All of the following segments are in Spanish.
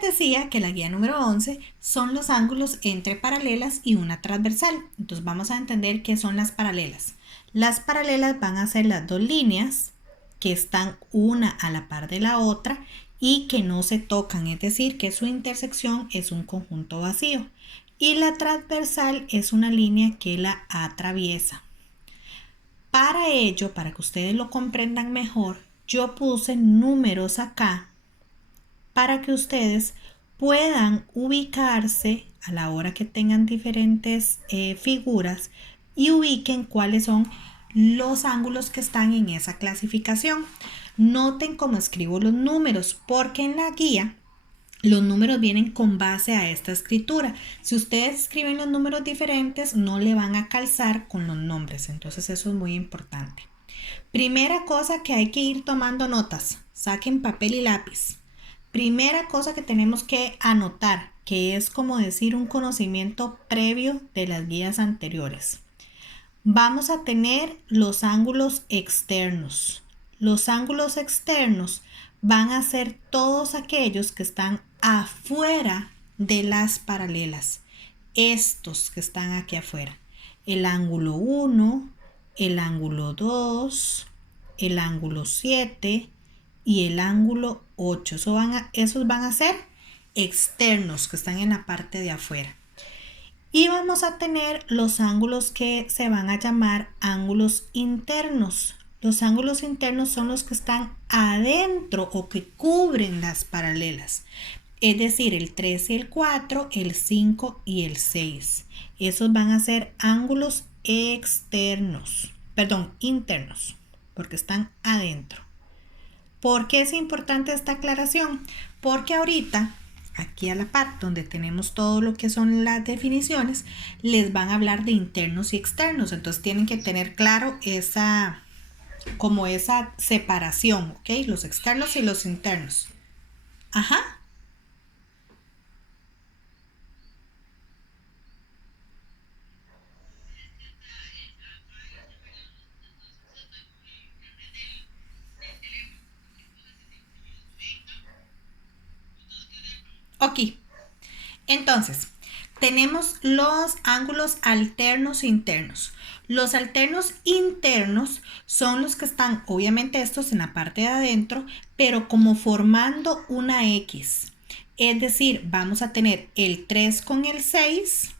Decía que la guía número 11 son los ángulos entre paralelas y una transversal. Entonces vamos a entender qué son las paralelas. Las paralelas van a ser las dos líneas que están una a la par de la otra y que no se tocan, es decir, que su intersección es un conjunto vacío. Y la transversal es una línea que la atraviesa. Para ello, para que ustedes lo comprendan mejor, yo puse números acá para que ustedes puedan ubicarse a la hora que tengan diferentes figuras y ubiquen cuáles son los ángulos que están en esa clasificación. Noten cómo escribo los números, porque en la guía los números vienen con base a esta escritura. Si ustedes escriben los números diferentes, no le van a calzar con los nombres. Entonces eso es muy importante. Primera cosa que hay que ir tomando notas. Saquen papel y lápiz. Primera cosa que tenemos que anotar, que es como decir un conocimiento previo de las guías anteriores. Vamos a tener los ángulos externos. Los ángulos externos van a ser todos aquellos que están afuera de las paralelas. Estos que están aquí afuera. El ángulo 1, el ángulo 2, el ángulo 7 y el ángulo 8. Esos van a ser externos que están en la parte de afuera. Y vamos a tener los ángulos que se van a llamar ángulos internos. Los ángulos internos son los que están adentro o que cubren las paralelas. Es decir, el 3 y el 4, el 5 y el 6. Esos van a ser ángulos externos, perdón, internos, porque están adentro. ¿Por qué es importante esta aclaración? Porque ahorita, aquí a la par donde tenemos todo lo que son las definiciones, les van a hablar de internos y externos. Entonces tienen que tener claro esa separación, ¿ok? Los externos y los internos. Ajá. Ok. Entonces, tenemos los ángulos alternos e internos. Los alternos internos son los que están, obviamente estos en la parte de adentro, pero como formando una X. Es decir, vamos a tener el 3 con el 6.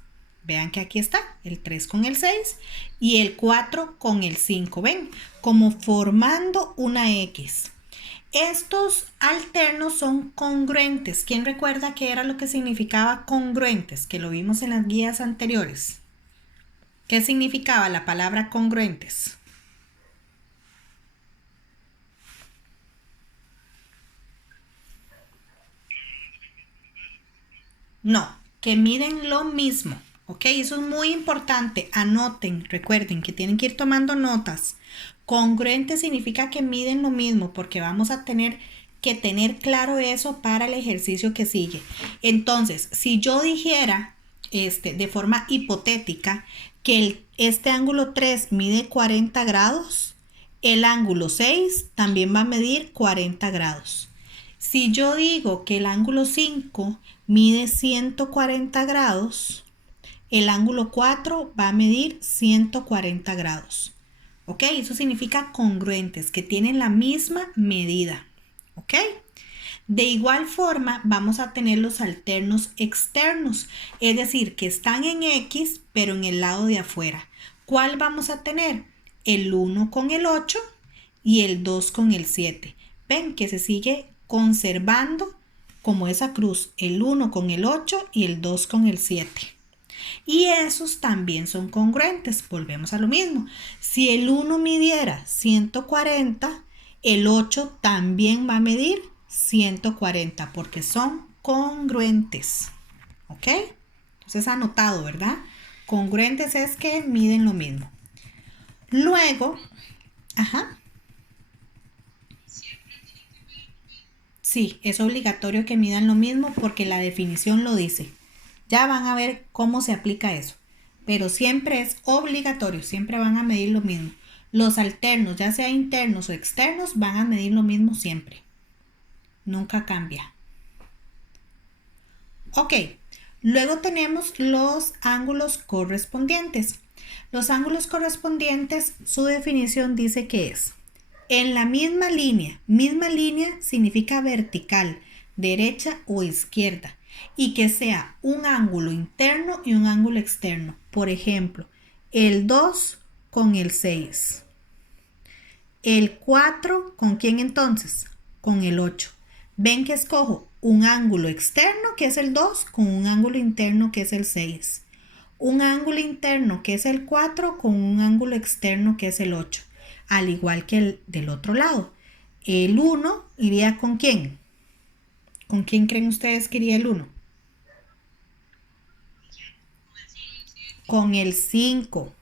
Vean que aquí está el 3 con el 6 y el 4 con el 5. Ven, como formando una X. Estos alternos son congruentes. ¿Quién recuerda qué era lo que significaba congruentes? Que lo vimos en las guías anteriores. ¿Qué significaba la palabra congruentes? No, que miden lo mismo. ¿Ok? Eso es muy importante. Anoten, recuerden que tienen que ir tomando notas. Congruente significa que miden lo mismo, porque vamos a tener que tener claro eso para el ejercicio que sigue. Entonces, si yo dijera de forma hipotética que este ángulo 3 mide 40 grados, el ángulo 6 también va a medir 40 grados. Si yo digo que el ángulo 5 mide 140 grados, el ángulo 4 va a medir 140 grados. ¿Ok? Eso significa congruentes, que tienen la misma medida. ¿Ok? De igual forma, vamos a tener los alternos externos, es decir, que están en X, pero en el lado de afuera. ¿Cuál vamos a tener? El 1 con el 8 y el 2 con el 7. Ven que se sigue conservando como esa cruz, el 1 con el 8 y el 2 con el 7. Y esos también son congruentes. Volvemos a lo mismo. Si el 1 midiera 140, el 8 también va a medir 140 porque son congruentes. ¿Ok? Entonces anotado, ¿verdad? Congruentes es que miden lo mismo. Luego, ajá. Sí, es obligatorio que midan lo mismo porque la definición lo dice. Ya van a ver cómo se aplica eso. Pero siempre es obligatorio, siempre van a medir lo mismo. Los alternos, ya sea internos o externos, van a medir lo mismo siempre. Nunca cambia. Ok, luego tenemos los ángulos correspondientes. Los ángulos correspondientes, su definición dice que es en la misma línea significa vertical, derecha o izquierda, y que sea un ángulo interno y un ángulo externo. Por ejemplo, el 2 con el 6. El 4, ¿con quién entonces? Con el 8. Ven que escojo un ángulo externo, que es el 2, con un ángulo interno, que es el 6. Un ángulo interno, que es el 4, con un ángulo externo, que es el 8. Al igual que el del otro lado. El 1 iría ¿con quién? ¿Con quién creen ustedes que iría el 1? Con el 5.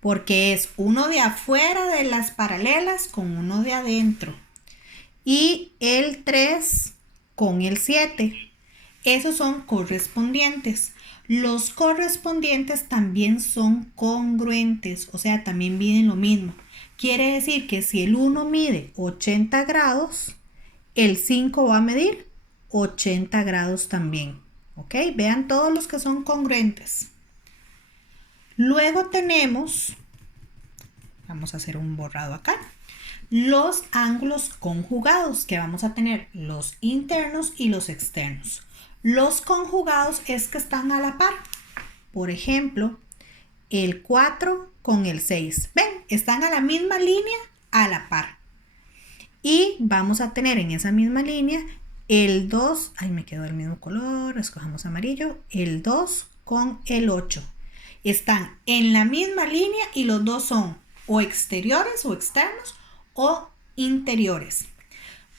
Porque es uno de afuera de las paralelas con uno de adentro. Y el 3 con el 7. Esos son correspondientes. Los correspondientes también son congruentes, o sea, también miden lo mismo. Quiere decir que si el 1 mide 80 grados, el 5 va a medir 80 grados también. ¿Ok? Vean todos los que son congruentes. Luego tenemos, vamos a hacer un borrado acá, los ángulos conjugados, que vamos a tener los internos y los externos. Los conjugados es que están a la par. Por ejemplo, el 4 con el 6. Ven, están a la misma línea, a la par. Y vamos a tener en esa misma línea el 2, ahí me quedó el mismo color, escojamos amarillo, el 2 con el 8. Están en la misma línea y los dos son o exteriores o externos o interiores.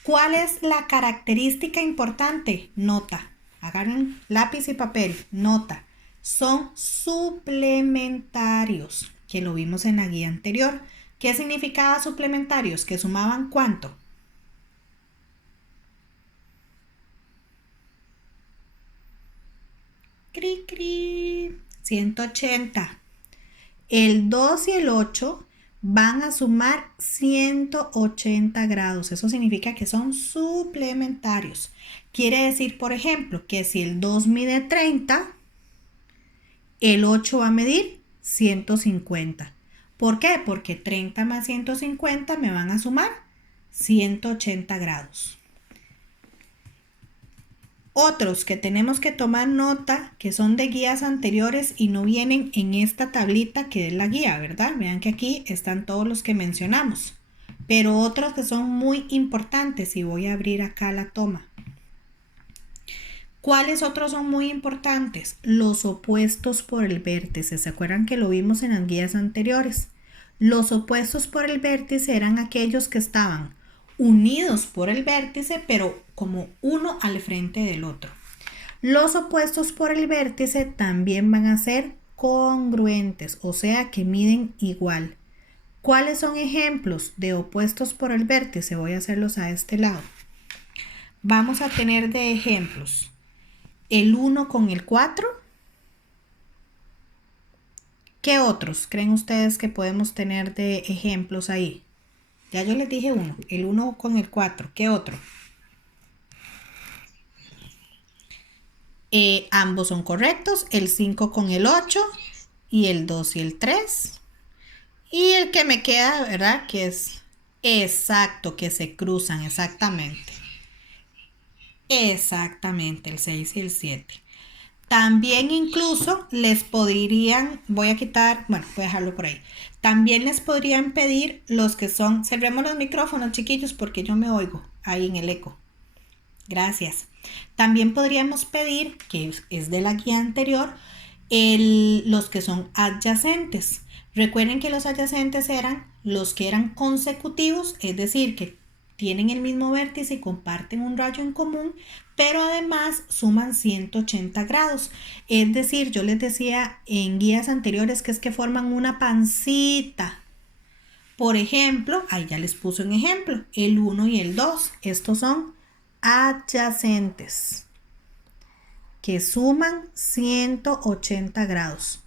¿Cuál es la característica importante? Nota. Agarren lápiz y papel. Nota. Son suplementarios, que lo vimos en la guía anterior. ¿Qué significaba suplementarios? Que sumaban ¿cuánto? Cri, cri. 180. El 2 y el 8 van a sumar 180 grados. Eso significa que son suplementarios. Quiere decir, por ejemplo, que si el 2 mide 30, el 8 va a medir 150. ¿Por qué? Porque 30 más 150 me van a sumar 180 grados. Otros que tenemos que tomar nota, que son de guías anteriores y no vienen en esta tablita que es la guía, ¿verdad? Vean que aquí están todos los que mencionamos. Pero otros que son muy importantes, y voy a abrir acá la toma. ¿Cuáles otros son muy importantes? Los opuestos por el vértice. ¿Se acuerdan que lo vimos en las guías anteriores? Los opuestos por el vértice eran aquellos que estaban unidos por el vértice, pero como uno al frente del otro. Los opuestos por el vértice también van a ser congruentes, o sea que miden igual. ¿Cuáles son ejemplos de opuestos por el vértice? Voy a hacerlos a este lado. Vamos a tener de ejemplos el 1 con el 4. ¿Qué otros creen ustedes que podemos tener de ejemplos ahí? Ya yo les dije uno, el 1 con el 4. ¿Qué otro? Ambos son correctos, el 5 con el 8 y el 2 y el 3. Y el que me queda, ¿verdad? Que es exacto, que se cruzan, exactamente. Exactamente, el 6 y el 7. También incluso les podrían, voy a quitar, bueno, voy a dejarlo por ahí. También les podrían pedir los que son, cerremos los micrófonos, chiquillos, porque yo me oigo ahí en el eco. Gracias. También podríamos pedir, que es de la guía anterior, los que son adyacentes. Recuerden que los adyacentes eran los que eran consecutivos, es decir, que tienen el mismo vértice y comparten un rayo en común, pero además suman 180 grados. Es decir, yo les decía en guías anteriores que es que forman una pancita. Por ejemplo, ahí ya les puse un ejemplo, el 1 y el 2. Estos son adyacentes que suman 180 grados.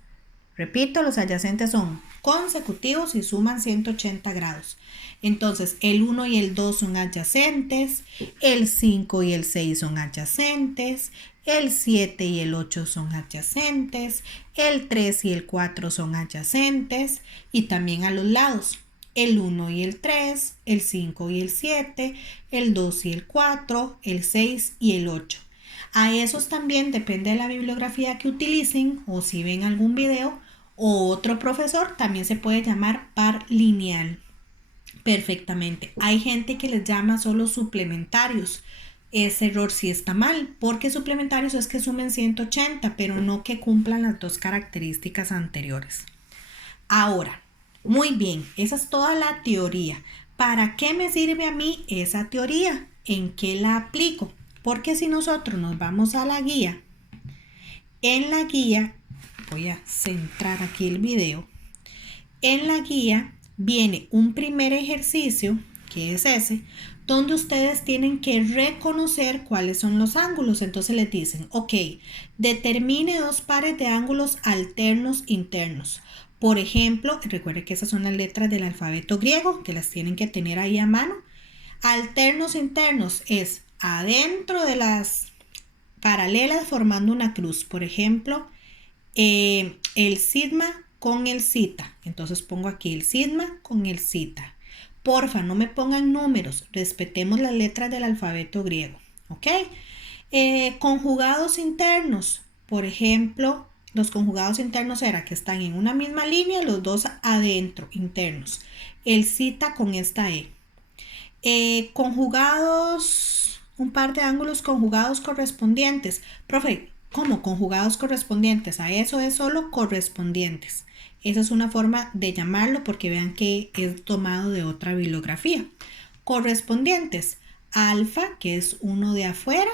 Repito, los adyacentes son consecutivos y suman 180 grados. Entonces, el 1 y el 2 son adyacentes, el 5 y el 6 son adyacentes, el 7 y el 8 son adyacentes, el 3 y el 4 son adyacentes y también a los lados. El 1 y el 3, el 5 y el 7, el 2 y el 4, el 6 y el 8. A esos también depende de la bibliografía que utilicen o si ven algún video o otro profesor, también se puede llamar par lineal. Perfectamente. Hay gente que les llama solo suplementarios. Ese error sí está mal, porque suplementarios es que sumen 180, pero no que cumplan las dos características anteriores. Ahora, muy bien, esa es toda la teoría. ¿Para qué me sirve a mí esa teoría? ¿En qué la aplico? Porque si nosotros nos vamos a la guía, en la guía, voy a centrar aquí el video, en la guía viene un primer ejercicio, que es ese, donde ustedes tienen que reconocer cuáles son los ángulos. Entonces les dicen, ok, determine dos pares de ángulos alternos internos. Por ejemplo, recuerden que esas son las letras del alfabeto griego, que las tienen que tener ahí a mano. Alternos internos es adentro de las paralelas formando una cruz. Por ejemplo, el sigma con el zeta. Entonces pongo aquí el sigma con el zeta. Porfa, no me pongan números, respetemos las letras del alfabeto griego, ¿ok? Conjugados internos, por ejemplo, los conjugados internos era que están en una misma línea, los dos adentro, internos. El zeta con esta E. Conjugados, un par de ángulos conjugados correspondientes. Profe, ¿cómo conjugados correspondientes? A eso es solo correspondientes. Esa es una forma de llamarlo porque vean que es tomado de otra bibliografía. Correspondientes, alfa, que es uno de afuera,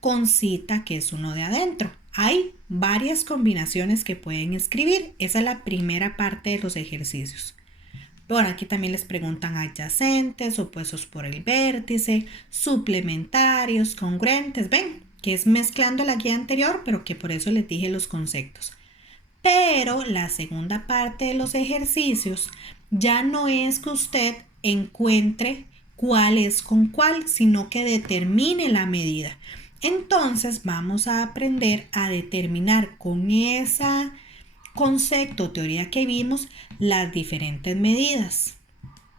con zeta, que es uno de adentro. Hay varias combinaciones que pueden escribir. Esa es la primera parte de los ejercicios. Bueno, aquí también les preguntan adyacentes, opuestos por el vértice, suplementarios, congruentes. Ven, que es mezclando la guía anterior, pero que por eso les dije los conceptos. Pero la segunda parte de los ejercicios ya no es que usted encuentre cuál es con cuál, sino que determine la medida. Entonces vamos a aprender a determinar con ese concepto o teoría que vimos las diferentes medidas.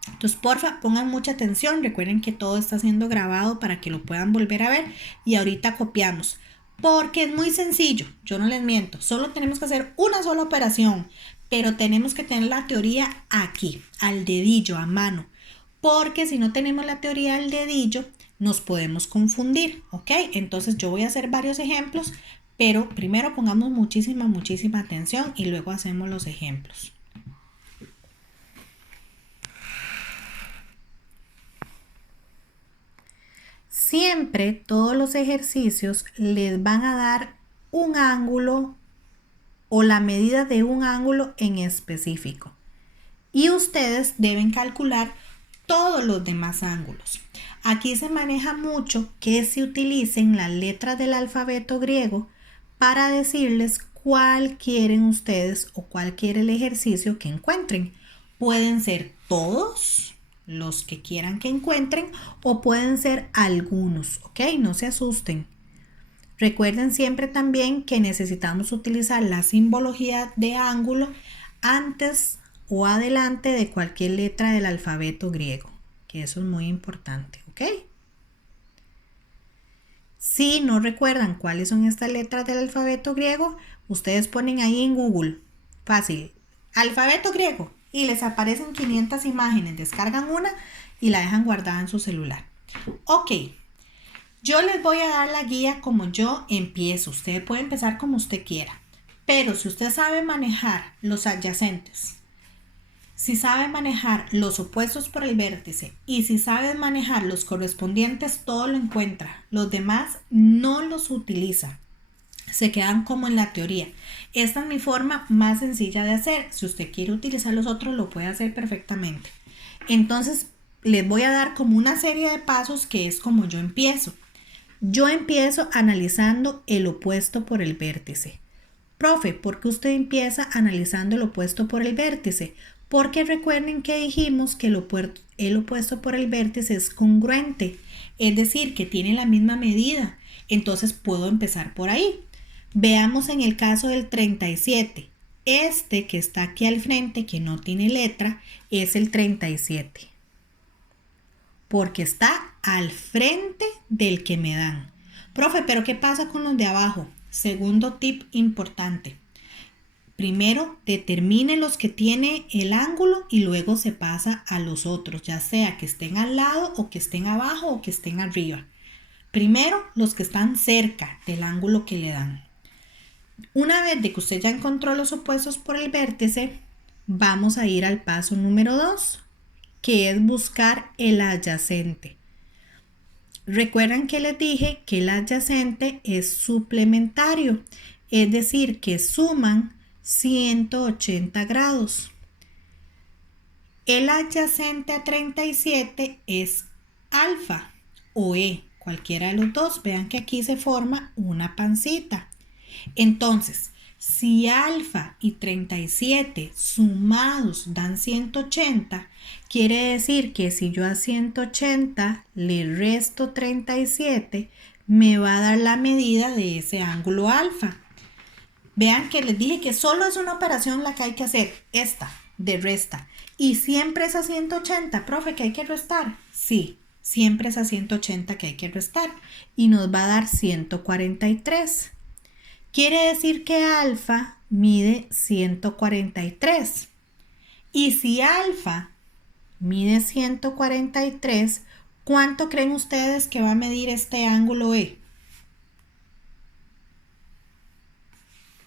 Entonces, porfa, pongan mucha atención. Recuerden que todo está siendo grabado para que lo puedan volver a ver y ahorita copiamos. Porque es muy sencillo, yo no les miento, solo tenemos que hacer una sola operación, pero tenemos que tener la teoría aquí, al dedillo, a mano, porque si no tenemos la teoría al dedillo, nos podemos confundir, ¿ok? Entonces yo voy a hacer varios ejemplos, pero primero pongamos muchísima atención y luego hacemos los ejemplos. Siempre todos los ejercicios les van a dar un ángulo o la medida de un ángulo en específico. Y ustedes deben calcular todos los demás ángulos. Aquí se maneja mucho que se utilicen las letras del alfabeto griego para decirles cuál quieren ustedes o cuál quiere el ejercicio que encuentren. Pueden ser todos los que quieran que encuentren o pueden ser algunos, ¿ok? No se asusten. Recuerden siempre también que necesitamos utilizar la simbología de ángulo antes o adelante de cualquier letra del alfabeto griego, que eso es muy importante, ¿ok? Si no recuerdan cuáles son estas letras del alfabeto griego, ustedes ponen ahí en Google, fácil, alfabeto griego, y les aparecen 500 imágenes, descargan una y la dejan guardada en su celular. Ok, yo les voy a dar la guía como yo empiezo. Usted puede empezar como usted quiera, pero si usted sabe manejar los adyacentes, si sabe manejar los opuestos por el vértice y si sabe manejar los correspondientes, todo lo encuentra. Los demás no los utiliza. Se quedan como en la teoría. Esta es mi forma más sencilla de hacer. Si usted quiere utilizar los otros, lo puede hacer perfectamente. Entonces, les voy a dar como una serie de pasos que es como yo empiezo. Yo empiezo analizando el opuesto por el vértice. Profe, ¿por qué usted empieza analizando el opuesto por el vértice? Porque recuerden que dijimos que el opuesto por el vértice es congruente, es decir, que tiene la misma medida. Entonces puedo empezar por ahí. Veamos en el caso del 37. Este que está aquí al frente, que no tiene letra, es el 37. Porque está al frente del que me dan. Profe, ¿pero qué pasa con los de abajo? Segundo tip importante. Primero determine los que tiene el ángulo y luego se pasa a los otros, ya sea que estén al lado o que estén abajo o que estén arriba. Primero los que están cerca del ángulo que le dan. Una vez de que usted ya encontró los opuestos por el vértice, vamos a ir al paso número 2, que es buscar el adyacente. Recuerdan que les dije que el adyacente es suplementario, es decir, que suman 180 grados. El adyacente a 37 es alfa o E, cualquiera de los dos. Vean que aquí se forma una pancita. Entonces, si alfa y 37 sumados dan 180, quiere decir que si yo a 180 le resto 37, me va a dar la medida de ese ángulo alfa. Vean que les dije que solo es una operación la que hay que hacer, esta, de resta. Y siempre es a 180, profe, que hay que restar. Sí, siempre es a 180 que hay que restar. Y nos va a dar 143. Quiere decir que alfa mide 143. Y si alfa mide 143, ¿cuánto creen ustedes que va a medir este ángulo E?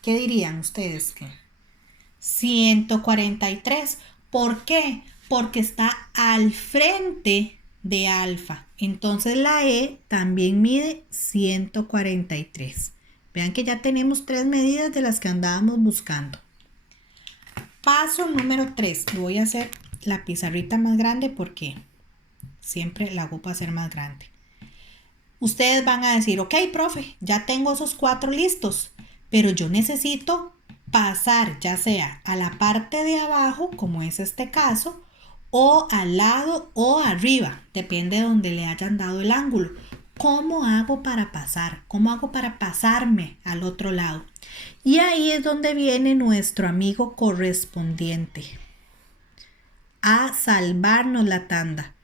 ¿Qué dirían ustedes? 143. ¿Por qué? Porque está al frente de alfa. Entonces la E también mide 143. Vean que ya tenemos 3 medidas de las que andábamos buscando. Paso número 3. Voy a hacer la pizarrita más grande porque siempre la hago para ser más grande. Ustedes van a decir, ok, profe, ya tengo esos 4 listos. Pero yo necesito pasar ya sea a la parte de abajo, como es este caso, o al lado o arriba, depende de donde le hayan dado el ángulo. ¿Cómo hago para pasar? ¿Cómo hago para pasarme al otro lado? Y ahí es donde viene nuestro amigo correspondiente a salvarnos la tanda.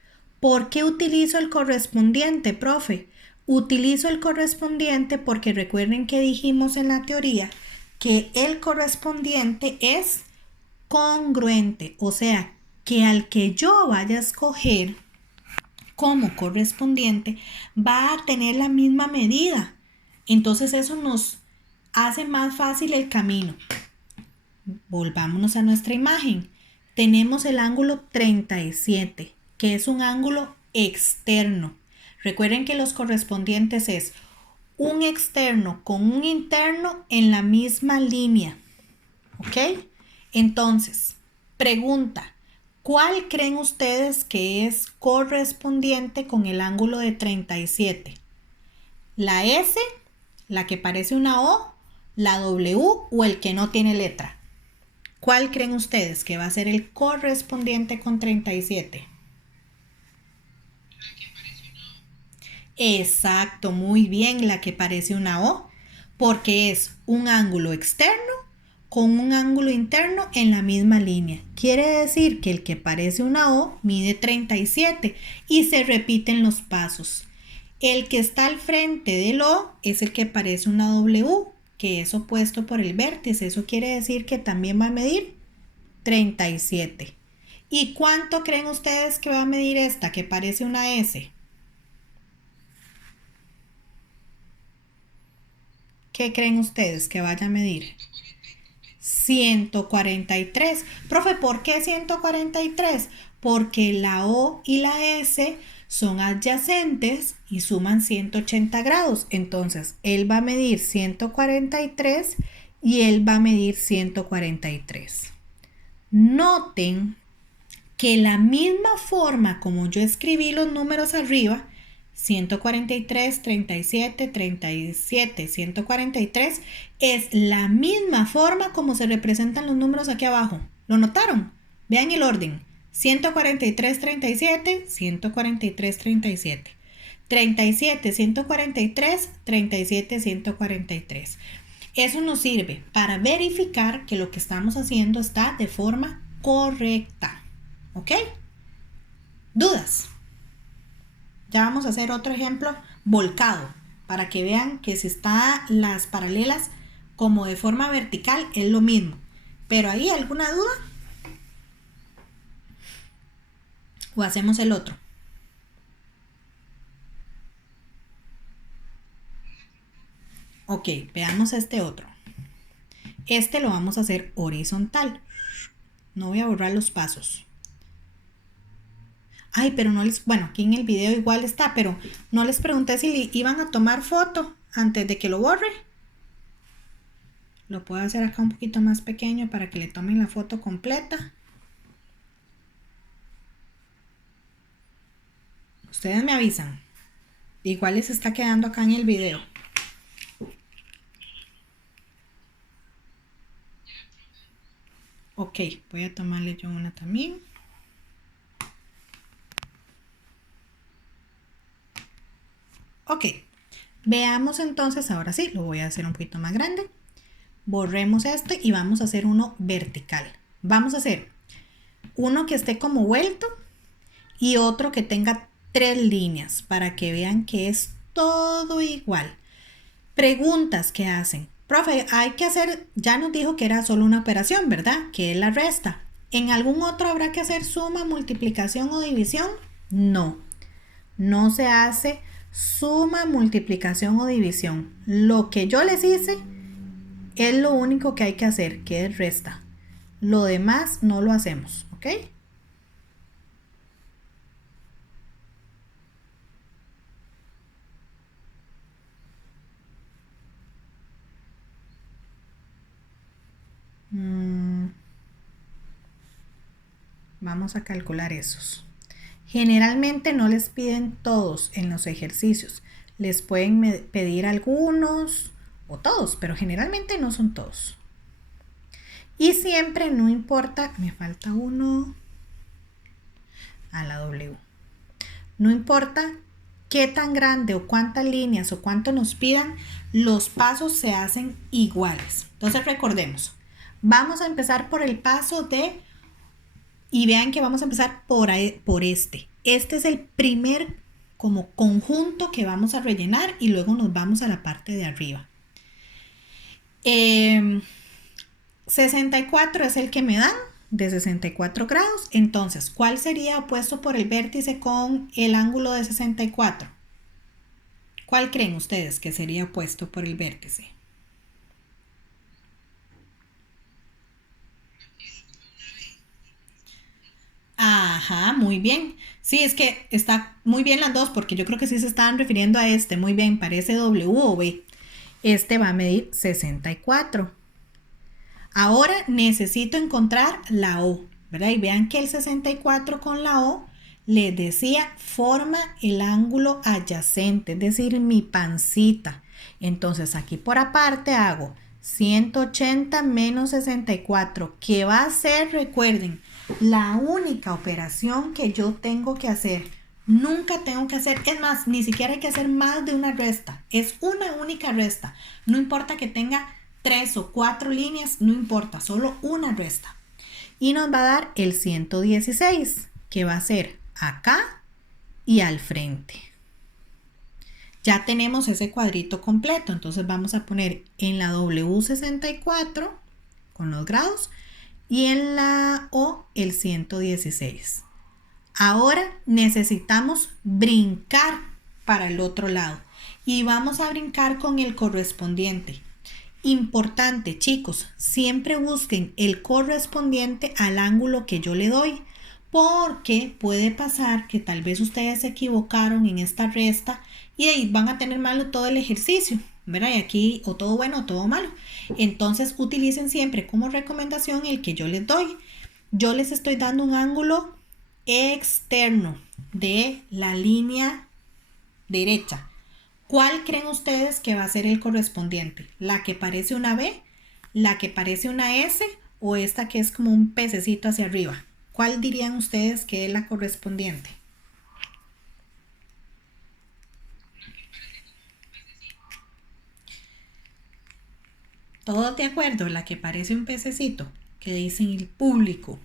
¿Por qué utilizo el correspondiente, profe? Utilizo el correspondiente porque recuerden que dijimos en la teoría que el correspondiente es congruente, o sea, que al que yo vaya a escoger como correspondiente va a tener la misma medida. Entonces eso nos hace más fácil el camino. Volvámonos a nuestra imagen. Tenemos el ángulo 37, que es un ángulo externo. Recuerden que los correspondientes es un externo con un interno en la misma línea. ¿Ok? Entonces, pregunta, ¿cuál creen ustedes que es correspondiente con el ángulo de 37? ¿La S, la que parece una O, la W o el que no tiene letra? ¿Cuál creen ustedes que va a ser el correspondiente con 37? Exacto, muy bien, la que parece una O, porque es un ángulo externo con un ángulo interno en la misma línea. Quiere decir que el que parece una O mide 37 y se repiten los pasos. El que está al frente del O es el que parece una W, que es opuesto por el vértice. Eso quiere decir que también va a medir 37. ¿Y cuánto creen ustedes que va a medir esta que parece una S? ¿Qué creen ustedes que vaya a medir? 143. Profe, ¿por qué 143? Porque la O y la S son adyacentes y suman 180 grados. Entonces, él va a medir 143 y él va a medir 143. Noten que la misma forma como yo escribí los números arriba, 143, 37, 37, 143, es la misma forma como se representan los números aquí abajo. ¿Lo notaron? Vean el orden. 143.37, 143.37. 37, 143, 37, 143. Eso nos sirve para verificar que lo que estamos haciendo está de forma correcta. ¿Ok? ¿Dudas? Ya vamos a hacer otro ejemplo volcado para que vean que si están las paralelas como de forma vertical es lo mismo. Pero ahí, ¿alguna duda? ¿O hacemos el otro? Ok, veamos este otro. Este lo vamos a hacer horizontal. No voy a borrar los pasos. Ay, pero no les... Bueno, aquí en el video igual está, pero no les pregunté si iban a tomar foto antes de que lo borre. Lo puedo hacer acá un poquito más pequeño para que le tomen la foto completa. Ustedes me avisan. Igual les está quedando acá en el video. Ok, voy a tomarle yo una también. Ok, veamos entonces, ahora sí, lo voy a hacer un poquito más grande. Borremos esto y vamos a hacer uno vertical. Vamos a hacer uno que esté como vuelto y otro que tenga 3 líneas para que vean que es todo igual. Preguntas que hacen. Profe, hay que hacer, ya nos dijo que era solo una operación, ¿verdad? Que es la resta. ¿En algún otro habrá que hacer suma, multiplicación o división? No, no se hace suma, multiplicación o división. Lo que yo les hice es lo único que hay que hacer, que es resta. Lo demás no lo hacemos, ¿ok? Vamos a calcular esos. Generalmente no les piden todos en los ejercicios. Les pueden pedir algunos o todos, pero generalmente no son todos. Y siempre, no importa, me falta uno a la W. No importa qué tan grande o cuántas líneas o cuánto nos pidan, los pasos se hacen iguales. Entonces recordemos, vamos a empezar por el paso de... Y vean que vamos a empezar por este. Este es el primer como conjunto que vamos a rellenar y luego nos vamos a la parte de arriba. 64 es el que me dan de 64 grados. Entonces, ¿cuál sería opuesto por el vértice con el ángulo de 64? ¿Cuál creen ustedes que sería opuesto por el vértice? Ajá, muy bien. Sí, es que está muy bien las dos porque yo creo que sí se estaban refiriendo a este. Muy bien, parece W o B. Este va a medir 64. Ahora necesito encontrar la O, ¿verdad? Y vean que el 64 con la O les decía forma el ángulo adyacente, es decir, mi pancita. Entonces aquí por aparte hago 180 menos 64, que va a ser, recuerden, la única operación que yo tengo que hacer. Nunca tengo que hacer, es más, ni siquiera hay que hacer más de una resta. Es una única resta. No importa que tenga 3 o 4 líneas, no importa, solo una resta. Y nos va a dar el 116, que va a ser acá y al frente. Ya tenemos ese cuadrito completo, entonces vamos a poner en la W64 con los grados y en la O el 116. Ahora necesitamos brincar para el otro lado y vamos a brincar con el correspondiente. Importante, chicos, siempre busquen el correspondiente al ángulo que yo le doy, porque puede pasar que tal vez ustedes se equivocaron en esta resta y ahí van a tener malo todo el ejercicio, ¿verdad? Y aquí o todo bueno o todo malo. Entonces utilicen siempre como recomendación el que yo les doy. Yo les estoy dando un ángulo externo de la línea derecha. ¿Cuál creen ustedes que va a ser el correspondiente? ¿La que parece una B? ¿La que parece una S? ¿O esta que es como un pececito hacia arriba? ¿Cuál dirían ustedes que es la correspondiente? ¿Todos de acuerdo? La que parece un pececito, que dicen el público.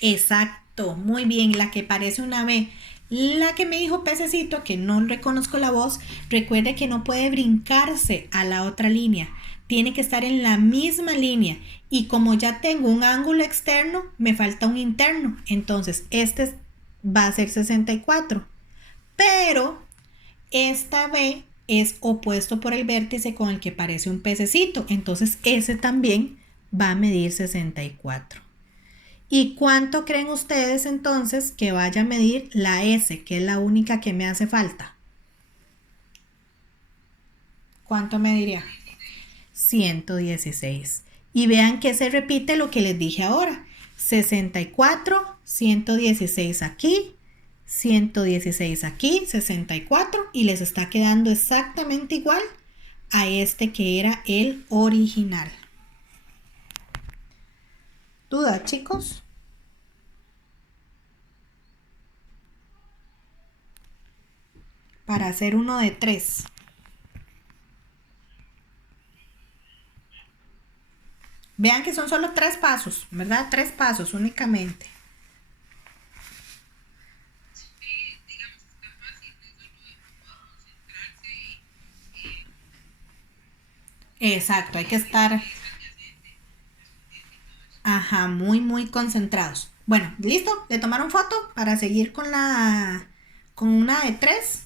Exacto, muy bien, la que parece una B. La que me dijo pececito, que no reconozco la voz, recuerde que no puede brincarse a la otra línea. Tiene que estar en la misma línea. Y como ya tengo un ángulo externo, me falta un interno. Entonces, este va a ser 64. Pero esta B es opuesto por el vértice con el que parece un pececito. Entonces, ese también va a medir 64. ¿Y cuánto creen ustedes entonces que vaya a medir la S, que es la única que me hace falta? ¿Cuánto mediría? 116. Y vean que se repite lo que les dije ahora. 64, 116 aquí, 116 aquí, 64 y les está quedando exactamente igual a este que era el original. ¿Duda, chicos? Para hacer uno de 3. Vean que son solo 3 pasos, ¿verdad? 3 pasos únicamente. Exacto, hay que estar, ajá, muy, muy concentrados. Bueno, ¿listo? ¿Le tomaron foto para seguir con una de 3?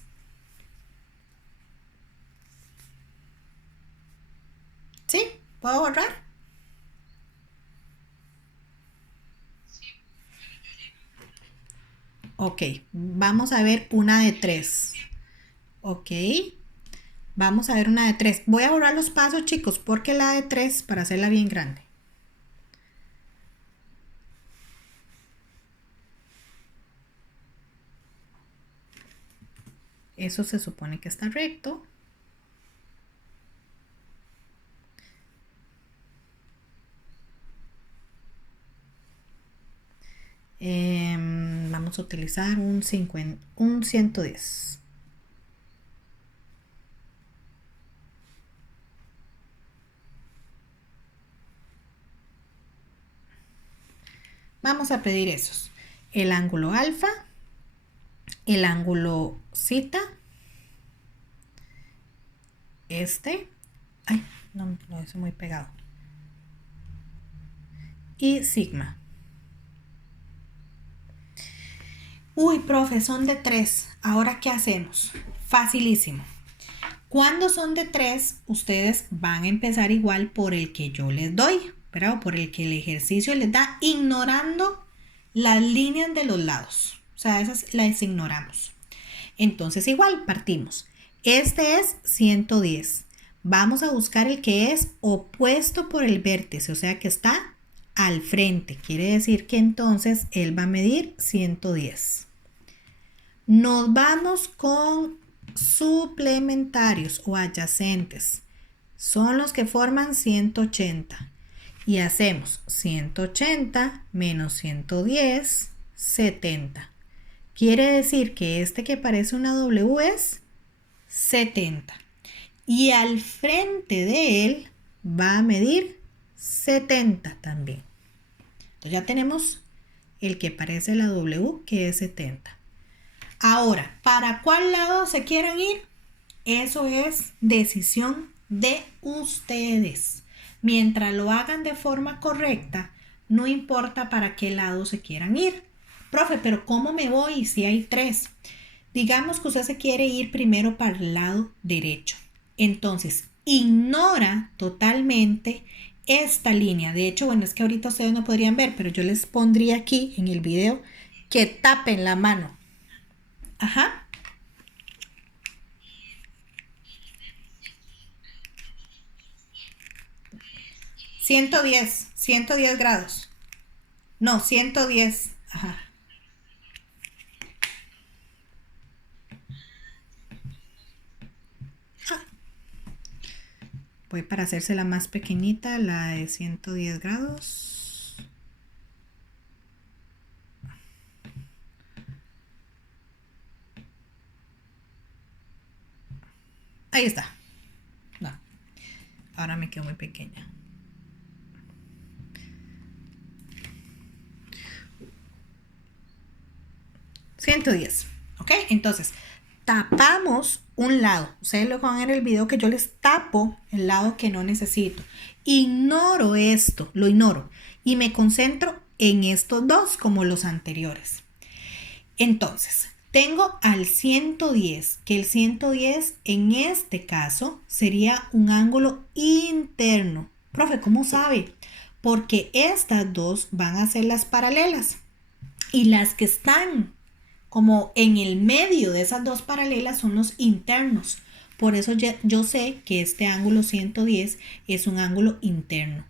¿Sí? ¿Puedo borrar? Ok, vamos a ver una de 3. Ok, vamos a ver una de 3. Voy a borrar los pasos, chicos, porque la de 3 para hacerla bien grande. Eso se supone que está recto. Vamos a utilizar un 110. Vamos a pedir esos. El ángulo alfa, el ángulo zeta, ay, no, lo hice muy pegado, y sigma. Uy, profe, son de 3. ¿Ahora qué hacemos? Facilísimo. Cuando son de 3, ustedes van a empezar igual por el que yo les doy, ¿verdad? O por el que el ejercicio les da, ignorando las líneas de los lados. O sea, esas las ignoramos. Entonces igual partimos. Este es 110. Vamos a buscar el que es opuesto por el vértice, o sea que está al frente. Quiere decir que entonces él va a medir 110. Nos vamos con suplementarios o adyacentes. Son los que forman 180. Y hacemos 180 menos 110, 70. Quiere decir que este que parece una W es 70. Y al frente de él va a medir 70 también. Entonces ya tenemos el que parece la W, que es 70. Ahora, ¿para cuál lado se quieran ir? Eso es decisión de ustedes. Mientras lo hagan de forma correcta, no importa para qué lado se quieran ir. Profe, pero ¿cómo me voy si hay 3? Digamos que usted se quiere ir primero para el lado derecho. Entonces, ignora totalmente esta línea. De hecho, bueno, es que ahorita ustedes no podrían ver, pero yo les pondría aquí en el video que tapen la mano. Ajá. 110 grados. No, 110. Ajá. voy para hacérsela más pequeñita, la de 110 grados. Ahí está. No, ahora me quedó muy pequeña. $110, ¿ok? Entonces, tapamos un lado. Ustedes lo van a ver en el video que yo les tapo el lado que no necesito. Ignoro esto, lo ignoro. Y me concentro en estos dos como los anteriores. Entonces, tengo al 110, que el 110 en este caso sería un ángulo interno. Profe, ¿cómo sabe? Porque estas dos van a ser las paralelas. Y las que están como en el medio de esas dos paralelas son los internos. Por eso yo sé que este ángulo 110 es un ángulo interno.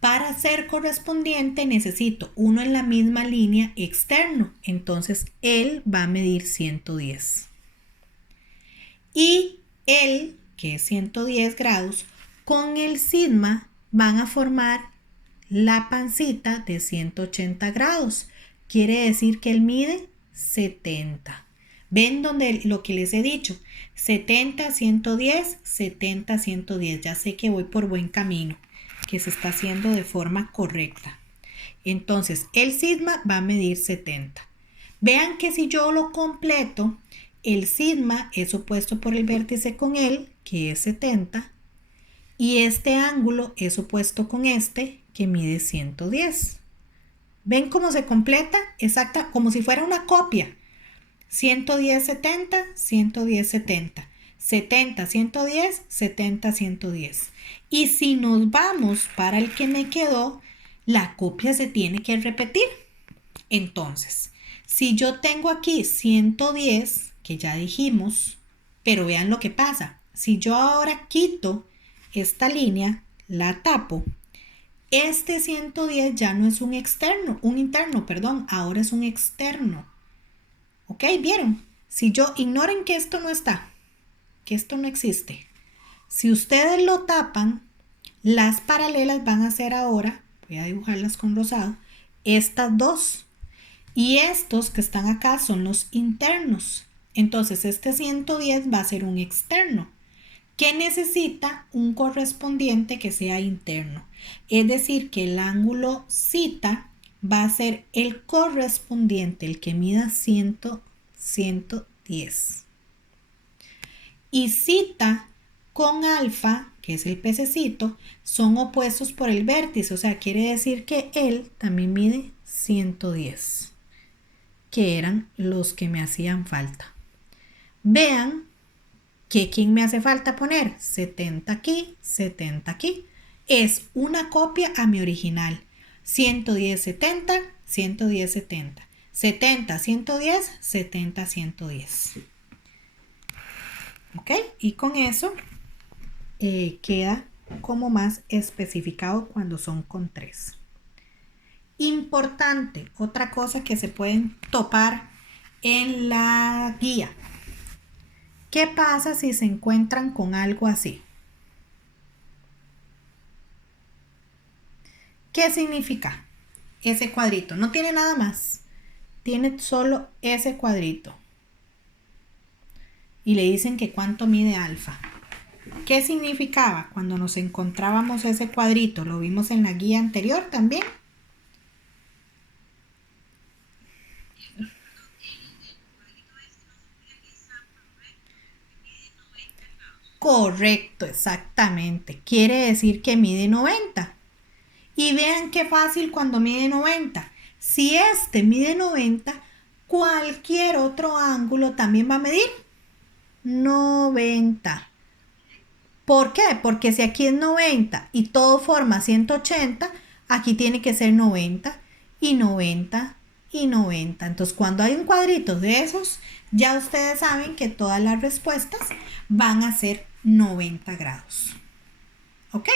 Para ser correspondiente necesito uno en la misma línea externo. Entonces él va a medir 110. Y él, que es 110 grados, con el sigma van a formar la pancita de 180 grados. Quiere decir que él mide 70. ¿Ven donde lo que les he dicho? 70, 110, 70, 110. Ya sé que voy por buen camino, que se está haciendo de forma correcta. Entonces, el sigma va a medir 70. Vean que si yo lo completo, el sigma es opuesto por el vértice con él, que es 70, y este ángulo es opuesto con este, que mide 110. ¿Ven cómo se completa? Exacta, como si fuera una copia. 110, 70, 110, 70. 70, 110, 70, 110. Y si nos vamos para el que me quedó, la copia se tiene que repetir. Entonces, si yo tengo aquí 110, que ya dijimos, pero vean lo que pasa. Si yo ahora quito esta línea, la tapo, este 110 ya no es un interno, perdón, ahora es un externo. ¿Ok? ¿Vieron? Si yo ignoren que esto no está, que esto no existe. Si ustedes lo tapan, las paralelas van a ser ahora, voy a dibujarlas con rosado, estas dos. Y estos que están acá son los internos. Entonces este 110 va a ser un externo, que necesita un correspondiente que sea interno. Es decir, que el ángulo zeta va a ser el correspondiente, el que mida 110. Y zeta con alfa, que es el pececito, son opuestos por el vértice. O sea, quiere decir que él también mide 110, que eran los que me hacían falta. Vean que ¿quién me hace falta poner? 70 aquí, 70 aquí. Es una copia a mi original. 110, 70, 110, 70. 70, 110, 70, 110. ¿Ok? Y con eso queda como más especificado cuando son con 3. Importante, otra cosa que se pueden topar en la guía. ¿Qué pasa si se encuentran con algo así? ¿Qué significa ese cuadrito? No tiene nada más. Tiene solo ese cuadrito. Y le dicen que cuánto mide alfa. ¿Qué significaba cuando nos encontrábamos ese cuadrito? Lo vimos en la guía anterior también. Correcto, exactamente. Quiere decir que mide 90. Y vean qué fácil cuando mide 90. Si este mide 90, cualquier otro ángulo también va a medir 90. ¿Por qué? Porque si aquí es 90 y todo forma 180, aquí tiene que ser 90 y 90 y 90. Entonces, cuando hay un cuadrito de esos, ya ustedes saben que todas las respuestas van a ser 90 grados. ¿Ok?